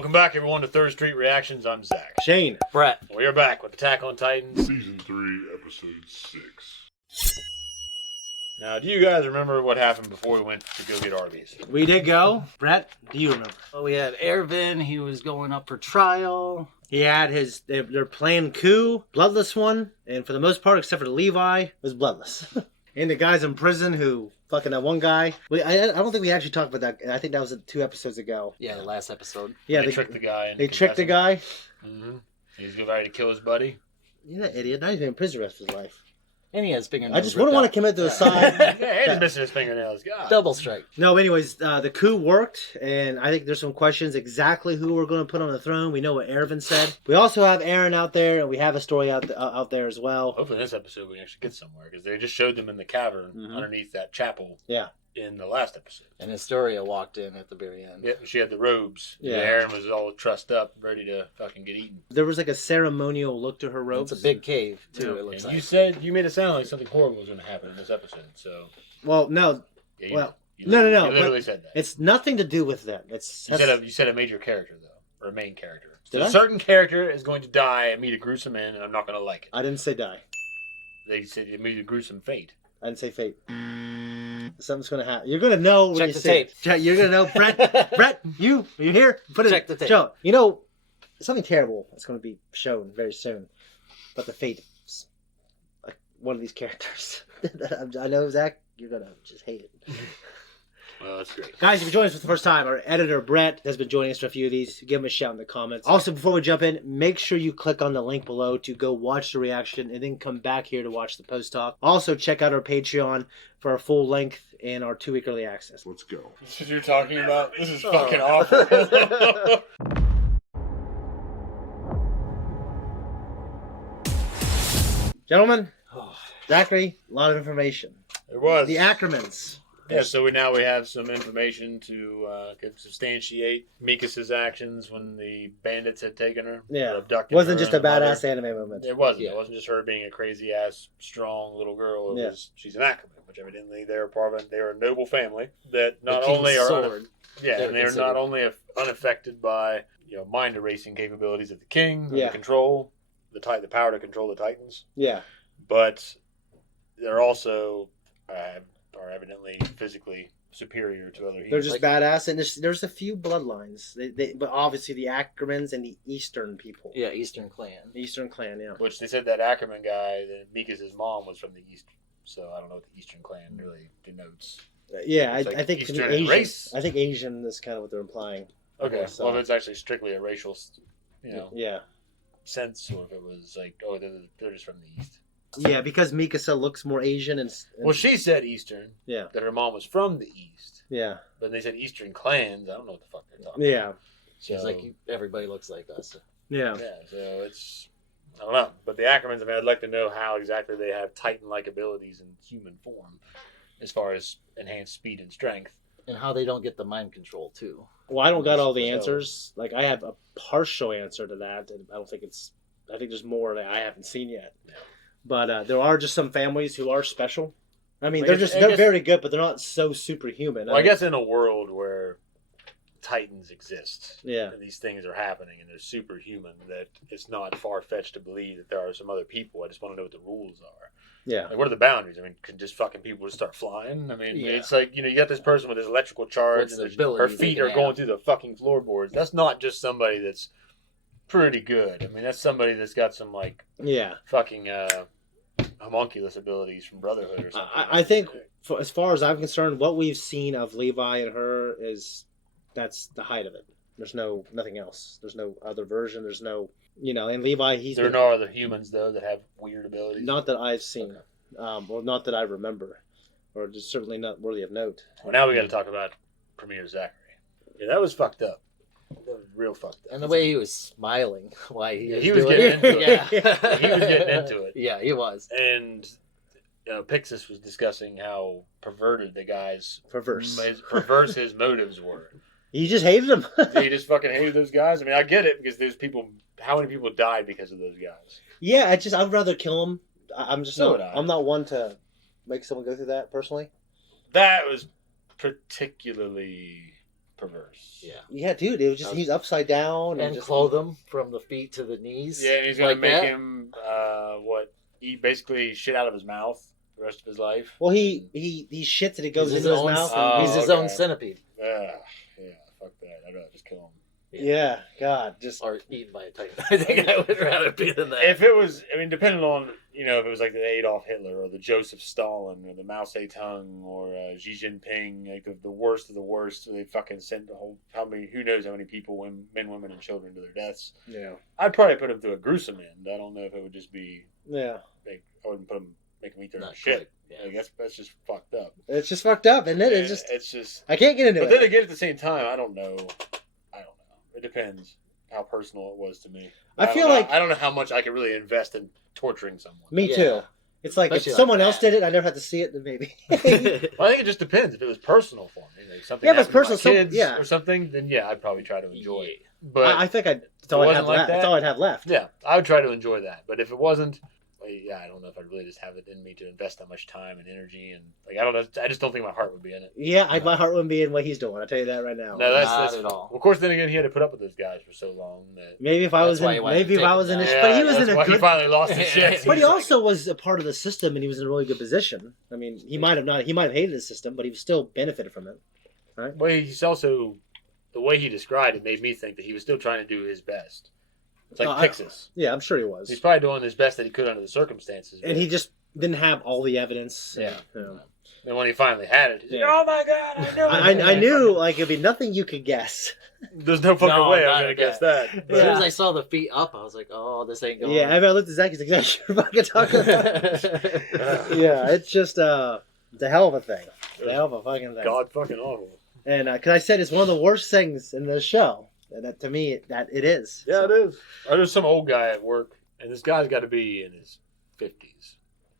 Welcome back, everyone, to Third Street Reactions. I'm Zach. Shane. Brett. We are back with Attack on Titan. Season 3, Episode 6. Now, do you guys remember what happened before we went to go get Arby's? We did go. Brett, do you remember? Well, we had Ervin. He was going up for trial. He had their planned coup, bloodless one, and for the most part, except for Levi, it was bloodless. And the guys in prison who fucking that one guy. I don't think we actually talked about that. I think that was 2 episodes ago. Yeah, the last episode. Yeah, they tricked the guy. They tricked the guy. Mm-hmm. He's ready to kill his buddy. You're that idiot. Not even in prison the rest of his life. And he has fingernails. I just wouldn't want to commit to a side. Yeah, he's missing his fingernails. God. Double strike. No, anyways, the coup worked, and I think there's some questions exactly who we're going to put on the throne. We know what Ervin said. We also have Aaron out there, and we have a story out there as well. Hopefully in this episode we can actually get somewhere, because they just showed them in the cavern underneath that chapel. Yeah. In the last episode. And Historia walked in at the very end. Yep, she had the robes. Yeah. Aaron was all trussed up, ready to fucking get eaten. There was like a ceremonial look to her robes. It's a big cave, too, Yeah. it looks and like. you made it sound like something horrible was going to happen in this episode, so... Well, no. Yeah, you No. You literally said that. It's nothing to do with them. You said a major character, though. Or a main character. So Did a certain character is going to die and meet a gruesome end, and I'm not going to like it. I didn't say die. They said it meet a gruesome fate. I didn't say fate. Something's going to happen. You're going to know when Check you the see tape. it. You're going to know. Brett, you here? Put it. Check the tape. Show it. You know, something terrible is going to be shown very soon. But the fate is like one of these characters. I know, Zach, you're going to just hate it. Well, that's great. Guys, if you join us for the first time, our editor, Brett, has been joining us for a few of these. Give him a shout in the comments. Also, before we jump in, make sure you click on the link below to go watch the reaction and then come back here to watch the post-talk. Also, check out our Patreon for our full length and our 2-week early access. Let's go. This is what you're talking about? This is fucking awful. Gentlemen, Zachary, a lot of information. It was. The Ackermans. Yeah, so we have some information to substantiate Mikas's actions when the bandits had taken her. Yeah. Abducted Wasn't her just a and her mother. badass anime moment. It wasn't. Yeah. It wasn't just her being a crazy ass, strong little girl. It Yeah. was she's an Ackerman, which evidently they're a noble family that not The king's only are sword. they're not only unaffected by mind erasing capabilities of the king, and Yeah. the control, the power to control the Titans, Yeah. but they're also are evidently physically superior to other They're humans. just badass, and there's a few bloodlines. But obviously the Ackermans and the Eastern people. Yeah, Eastern Clan. The Eastern clan, yeah. Which they said that Ackerman guy, that Mikas's mom, was from the East. So I don't know what the Eastern clan really denotes. Yeah, It's like I think to be Eastern Asian. race. I think Asian is kind of what they're implying. Okay, So- well, if it's actually strictly a racial, Yeah. sense, or if it was like, oh, they're just from the East. Yeah, because Mikasa looks more Asian and Well, she said Eastern, yeah, that her mom was from the East. yeah, But they said Eastern clans. I don't know what the fuck they're talking yeah, She's So- like, everybody looks like us. yeah. about. Yeah, so it's, I don't know. But the Ackermans, I'd like to know how exactly they have Titan-like abilities in human form, as far as enhanced speed and strength. And how they don't get the mind control, too. Well, I don't got all the So- answers. Like, I have a partial answer to that, and I think there's more that I haven't seen yet. Yeah. But there are just some families who are special. I mean, I they're guess- they're very good, but they're not so superhuman. Well, I guess in a world where Titans exist, Yeah. and these things are happening, and they're superhuman, that it's not far-fetched to believe that there are some other people. I just want to know what the rules are. Yeah. Like, what are the boundaries? I mean, could just fucking people just start flying? I mean, Yeah. it's like, you got this person with this electrical charge, What's the and her abilities they feet can are going have? through the fucking floorboards. That's not just somebody that's pretty good. I mean, that's somebody that's got some, like, Yeah. fucking homunculus abilities from Brotherhood or something. I think, as far as I'm concerned, what we've seen of Levi and her that's the height of it. There's nothing else. There's no other version. There's no, and Levi, there are no other humans, though, that have weird abilities. not that I've seen, or not that I remember, or just certainly not worthy of note. Well, now we got to talk about Premier Zachary. Yeah, that was fucked up. That was real fucked up. And the way he was smiling while He was was doing getting into yeah. it. He was getting into it. Yeah, he was. And Pixis was discussing how perverted the guy's Perverse. his motives were. You just hated him. He just fucking hated those guys. I mean, I get it, because there's people. How many people died because of those guys? Yeah, I'd rather kill him. I'm just So not. would I. I'm not one to make someone go through that personally. That was particularly perverse. Yeah. Yeah, dude, it was just he's upside down And just clothe him from the feet to the knees. Yeah, and he's gonna like make that. him eat basically shit out of his mouth the rest of his life. Well, he shits and it goes He's into his own- mouth. Oh, He's his okay. own centipede. Yeah, fuck that. I'd rather just kill him. Yeah, God, just Or eaten by a titan. I think I would rather be than that. If it was, I mean, depending on, if it was like the Adolf Hitler or the Joseph Stalin or the Mao Zedong or Xi Jinping, like the worst of the worst, they fucking sent who knows how many people, men, women, and children to their deaths. yeah, I'd probably put them to a gruesome end. I don't know if it would just be, yeah. like, I wouldn't make them eat their own Not shit. quite, yeah. Like, that's just fucked up. It's just fucked up, isn't it? Yeah, It's just I can't get into But it. then again, at the same time, I don't know. It depends how personal it was to me. I don't feel know- like- I don't know how much I could really invest in torturing someone. Me Yeah. too. It's like Especially if someone like else that. did it, I never had to see it. Then maybe. Well, I think it just depends. If it was personal for me, like something Yeah, if it's happened to my personal, kids yeah. or something, then yeah, I'd probably try to enjoy it. But I think that's it all I'd wasn't have like left. That's that? all I'd have left. yeah, I would try to enjoy that. But if it wasn't, I don't know if I'd really just have it in me to invest that much time and energy, and I don't know. I just don't think my heart would be in it. Yeah, my heart wouldn't be in what he's doing. I'll tell you that right now. No, that's Not at all. Of course, then again, he had to put up with those guys for so long that. Maybe if I That's was why in, he wanted maybe to if I take was it in, down. but he was that's in a why he good. finally lost his shit. But he also was a part of the system, and he was in a really good position. I mean, he might have hated the system, but he still benefited from it. Well, he's also the way he described it made me think that he was still trying to do his best. It's like Pixis. Yeah, I'm sure he was. He's probably doing his best that he could under the circumstances. And he just didn't have all the evidence. Yeah. And And when he finally had it, he's like, Yeah. "Oh my god, I knew it!" I knew like it'd be nothing you could guess. There's no fucking No, way not I'm gonna at guess that. that. As soon Yeah. as I saw the feet up, I was like, "Oh, this ain't going." Yeah, I looked at Zach. He's like, "Yeah, you're fucking talking about." Yeah, it's just it's a hell of a thing. It's a hell of a fucking thing. God fucking awful. And because I said it's one of the worst things in the show. And that to me, that it is. Yeah, it is. There's some old guy at work, and this guy's got to be in his 50s,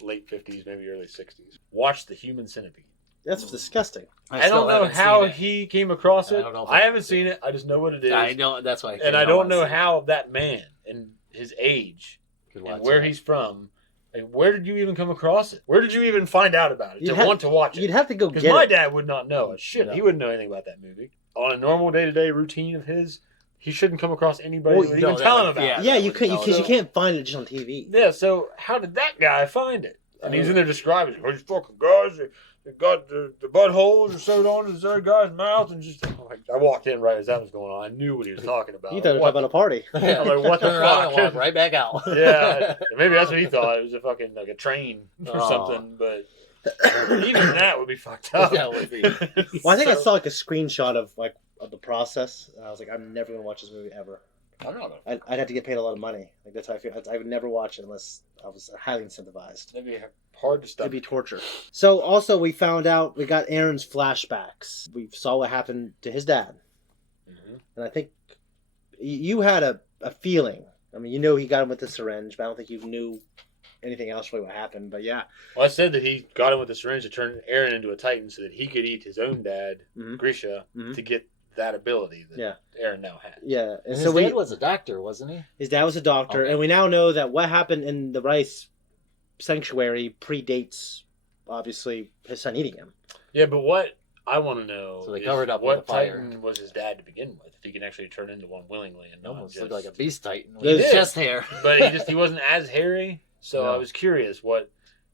late 50s, maybe early 60s. Watch The Human Centipede. That's disgusting. I don't know how he came across I it. don't know if I I- haven't seen it. I just know what it is. I know that's why. And I don't know how that man and his age and where he's from, like, where did you even come across it? Where did you even find out about it You'd to want to watch it? You'd have to go Because get my it. dad would not know it. Shit, No. he wouldn't know anything about that movie. On a normal day-to-day routine of his, he shouldn't come across anybody Well, who would no, even that tell would- him about yeah. it. Yeah, you could No, because you no. can't find it just on TV. Yeah, so how did that guy find it? And he's in there describing it. These fucking guys, they got the buttholes are sewed onto this other guy's mouth, and just I walked in right as that was going on. I knew what he was talking about. You thought it was What about a party. Yeah. I'm like, what the Turn around and fuck? walk right back out. Yeah, maybe that's what he thought. It was a fucking like a train or Oh. something. But even that would be fucked up. That would be. Well, I think I So- saw like a screenshot of the process. And I was like, I'm never gonna watch this movie ever. I don't know. I'd have to get paid a lot of money. Like that's how I feel. I would never watch it unless I was highly incentivized. That'd be hard to stop. It'd be torture. So also we found out we got Aaron's flashbacks. We saw what happened to his dad, Mhm. and I think you had a feeling. I mean, you know he got him with the syringe, but I don't think you knew anything else really what happened. But yeah, Well, I said that he got him with the syringe to turn Aaron into a Titan so that he could eat his own dad, Mhm. Grisha, Mhm. to get that ability that Yeah. Aaron now has. yeah. And His so dad was a doctor, wasn't he? his dad was a doctor, Okay. and we now know that what happened in the Rice Sanctuary predates, obviously, his son eating him. Yeah, but what I want to know So they is covered up what with the fire. Titan was his dad to begin with, if he can actually turn into one willingly and He not almost just... looked like a beast titan with He his did. chest hair. But he wasn't as hairy, so No. I was curious what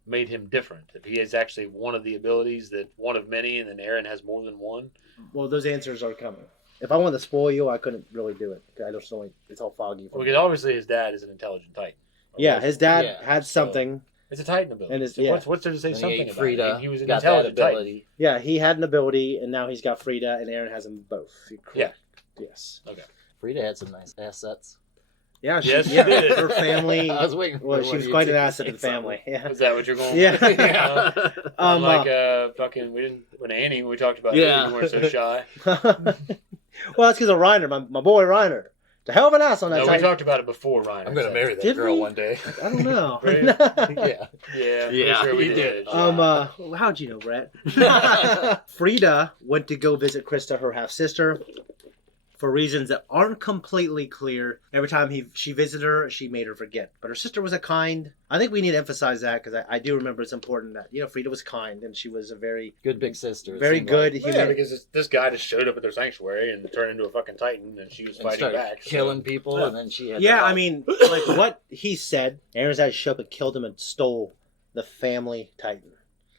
made him different. If he has actually one of the abilities that one of many, and then Aaron has more than one. Well, those answers are coming. If I wanted to spoil you, I couldn't really do it. I just only it's all foggy. For me. Because obviously his dad is an intelligent Titan. Yeah, his dad Yeah, had something. It's a Titan ability. And his- So yeah. what's there to say And he something ate about Frida, it? He was an got that intelligent Titan. ability. Yeah, he had an ability, and now he's got Frida, and Aaron has them both. Yeah. Yes. Frida had some nice assets. Yeah. She, Yes, she yeah. did. Her family. I was waiting. Well, for she one was of you quite an to asset to say the family. Yeah. Is that what you're going Yeah. with? Yeah. Unlike fucking when Annie, when we talked about Yeah. it, you weren't so shy. Well, that's because of Reiner, my boy Reiner. The hell of an ass on that No, we Titan. talked about it before, Ryan. I'm gonna marry that Did girl we? one day. I don't know. Right? Yeah. Yeah, Yeah, pretty sure we you did. did. How'd you know, Brett? Frida went to go visit Krista, her half sister. for reasons that aren't completely clear. Every time she visited her, she made her forget. But her sister was a kind. I think we need to emphasize that because I do remember it's important that Frida was kind and she was a very good big sister. Very good. Like. Yeah, because this guy just showed up at their sanctuary and turned into a fucking Titan, and she was fighting back, killing people, and then she had I mean, like what he said, Aaron's dad showed up and killed him and stole the family Titan.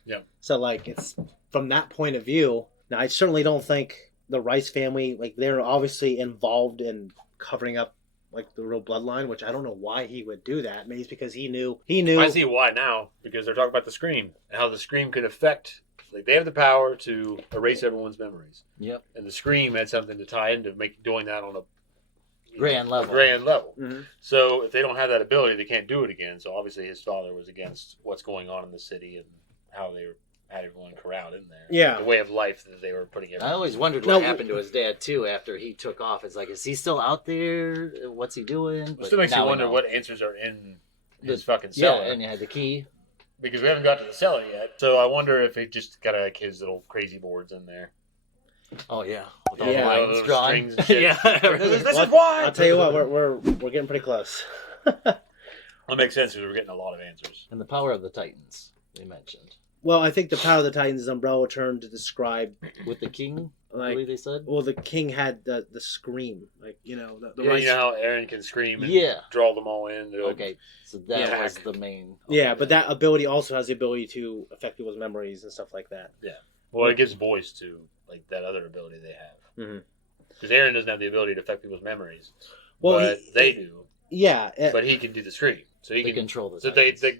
Yeah. So like it's from that point of view. Now I certainly don't think the Rice family, like they're obviously involved in covering up like the real bloodline, which I don't know why he would do that. Maybe it's because he knew. I see why now, because they're talking about the Scream and how the Scream could affect. Like they have the power to erase everyone's memories. Yep. And the Scream had something to tie into doing that on a grand level. Mm-hmm. So if they don't have that ability, they can't do it again. So obviously his father was against what's going on in the city and how they had everyone corralled in there. Yeah. The way of life that they were putting everyone. I always wondered what happened to his dad, too, after he took off. It's like, is he still out there? What's he doing? It still makes you wonder what answers are in his fucking cellar. Yeah, and you had the key. Because we haven't got to the cellar yet. So I wonder if he just got like his little crazy boards in there. Oh, yeah. With all the lines drawn. Strings and shit. Yeah. This is why! I'll tell you what, we're getting pretty close. That makes sense because we're getting a lot of answers. And the power of the Titans, they mentioned. Well, I think the power of the Titans is an umbrella term to describe with the king. Like, I believe they said. Well, the king had the scream, like the yeah, you know how Aaron can scream and draw them all in. Okay, so that was the main. Yeah, but that ability also has the ability to affect people's memories and stuff like that. Yeah, well, it gives voice to like that other ability they have. Because Aaron doesn't have the ability to affect people's memories. Well, but they do. Yeah, but he can do the scream, so he can control the. So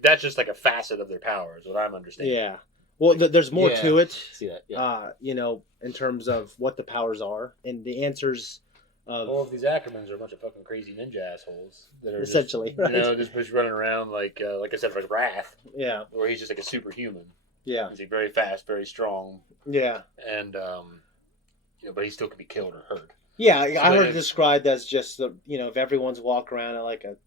that's just like a facet of their power, is what I'm understanding. Yeah. Well, there's more to it. See that? Yeah. In terms of what the powers are and the answers. All of these Ackermans are a bunch of fucking crazy ninja assholes that are essentially just running around like I said, like Wrath. Yeah. Or he's just like a superhuman. Yeah. He's like very fast, very strong. Yeah. And but he still can be killed or hurt. Yeah, I heard it described as just if everyone's walking around at like a,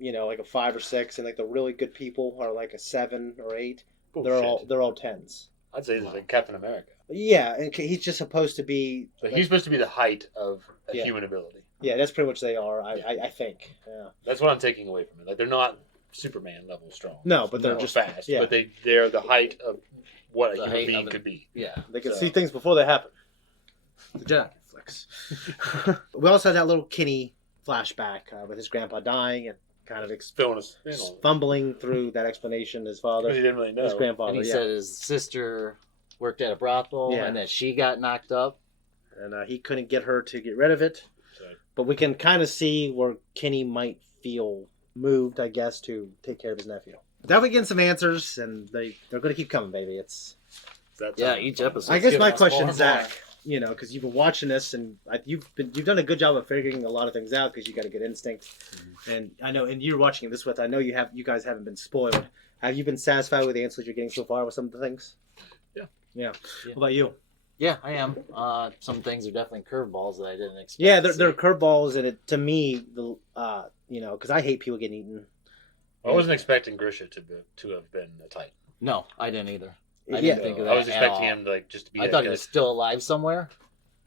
like a 5 or 6, and like the really good people are like a 7 or 8. They're all 10s. I'd say he's like Captain America. Yeah, and he's just supposed to be. Like, he's supposed to be the height of a human ability. Yeah, that's pretty much they are. I think. Yeah. That's what I'm taking away from it. Like they're not Superman level strong. No, but they're just fast. Yeah. But they're the height of what a human being could be. Yeah, they can see things before they happen. The Jedi flicks. We also had that little Kenny flashback with his grandpa dying and kind of fumbling through that explanation. His father, he didn't really know. His grandfather, and he said his sister worked at a brothel and that she got knocked up, and he couldn't get her to get rid of it. Right. But we can kind of see where Kenny might feel moved, I guess, to take care of his nephew. Definitely getting some answers, and they're going to keep coming, baby. It's each episode. I guess my question is, Zach, because you've been watching this, and you've done a good job of figuring a lot of things out because you got a good instinct. Mm-hmm. And I know, and you're watching this with. I know you guys haven't been spoiled. Have you been satisfied with the answers you're getting so far with some of the things? Yeah. What about you? Yeah, I am. Some things are definitely curveballs that I didn't expect. Yeah, they're curveballs, and to me, because I hate people getting eaten. I wasn't expecting Grisha to have been a Titan. No, I didn't either. I didn't think of that. I was expecting him just to be. I thought he was still alive somewhere,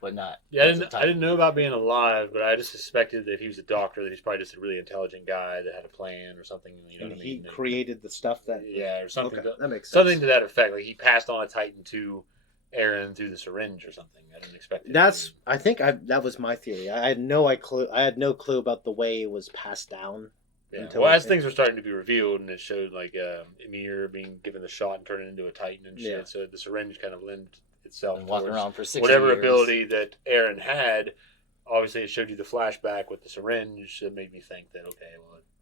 but not. Yeah, I didn't know about being alive, but I just suspected that he was a doctor. That he's probably just a really intelligent guy that had a plan or something. And he created the stuff that. Yeah, or something. Okay, that makes sense. Something to that effect. Like he passed on a Titan to Aaron through the syringe or something. I didn't expect it. That was my theory. I had no clue about the way it was passed down. Yeah. Well, as things were starting to be revealed, and it showed like Emir being given the shot and turning into a Titan and shit. Yeah. So the syringe kind of lent itself and walking around for 60 whatever years. Ability that Aaron had. Obviously, it showed you the flashback with the syringe. It made me think that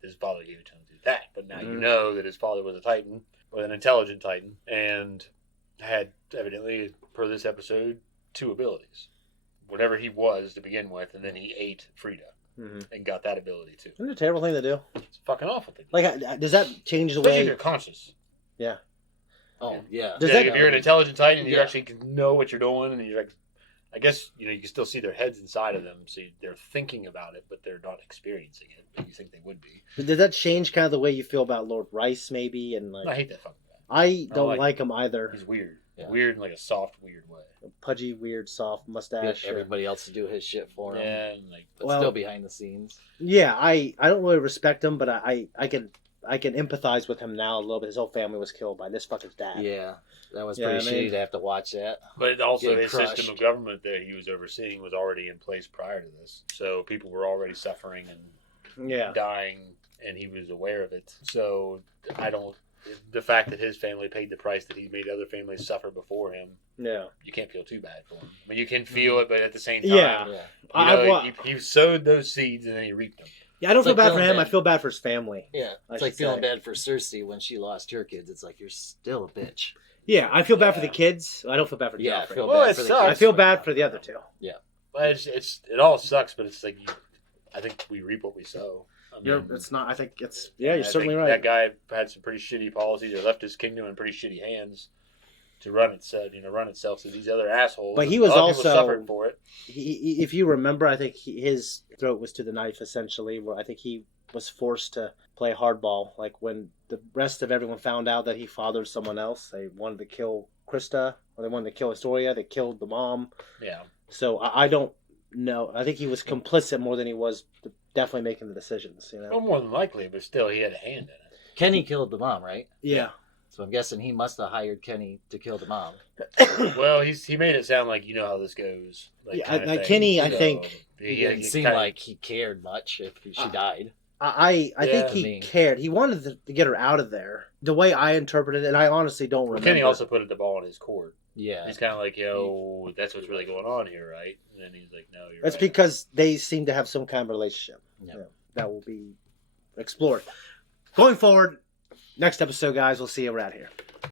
his father gave it to him to do that. But now you know that his father was a Titan, or an intelligent Titan, and had evidently, per this episode, 2 abilities. Whatever he was to begin with, and then he ate Frida. And got that ability too. Isn't it a terrible thing to do? It's a fucking awful thing. Like, does that change the Especially way if you're conscious? Yeah. Oh yeah. If you're an intelligent Titan, you actually can know what you're doing, and you're like, I guess you can still see their heads inside of them, so they're thinking about it, but they're not experiencing it. But you think they would be. Does that change kind of the way you feel about Lord Rice, maybe? And like, I hate that fucking guy. I don't like him either. He's weird. Yeah. Weird in like a soft, weird way. Pudgy, weird, soft mustache. Get everybody else to do his shit for him. Yeah, and like But Well- still behind the scenes. Yeah, I don't really respect him, but I can empathize with him now a little bit. His whole family was killed by this fucker's dad. Yeah, that was Yeah, pretty I mean- shitty to have to watch that. But also, Getting his crushed. system of government that he was overseeing was already in place prior to this. So people were already suffering and Yeah. dying, and he was aware of it. So the fact that his family paid the price that he made other families suffer before him, Yeah. you can't feel too bad for him. I mean, you can feel it, but at the same time, Yeah. Yeah. he sowed those seeds and then he reaped them. Yeah, I don't It's feel like bad for feeling him. bad. I feel bad for his family. Yeah, I it's like should feeling say. bad for Cersei when she lost her kids. It's like you're still a bitch. Yeah, I feel bad for the Yeah. kids. I don't feel bad for Yeah, I Joffrey. feel Well, bad it for the sucks. kids. I feel bad for the other two. But it all sucks, but it's like I think we reap what we sow. I mean, It's not. I think it's. Yeah, you're I certainly think right. That guy had some pretty shitty policies, or left his kingdom in pretty shitty hands to run itself. So these other assholes, But he a was lot of people also- suffered for it. If you remember, I think his throat was to the knife essentially. Where I think he was forced to play hardball. Like when the rest of everyone found out that he fathered someone else, they wanted to kill Krista, or they wanted to kill Astoria. They killed the mom. Yeah, So I don't know. I think he was complicit more than he was definitely making the decisions. You know. well, more than likely, but still, he had a hand in it. Kenny killed the mom, right? Yeah. So I'm guessing he must have hired Kenny to kill the mom. Well, he made it sound like you know how this goes. Yeah, kinda like thing. Kenny, I So, think- It didn't seem kinda- like he cared much if she died. I think Yeah, he I mean- cared. He wanted to get her out of there. The way I interpreted it, and I honestly don't Well, remember. Kenny also put the ball in his court. Yeah. He's kind of like, yo, that's what's really going on here, right? And then he's like, no, you're That's right. because they seem to have some kind of relationship. Yeah. Yeah, that will be explored. Going forward, next episode, guys, we'll see you right here.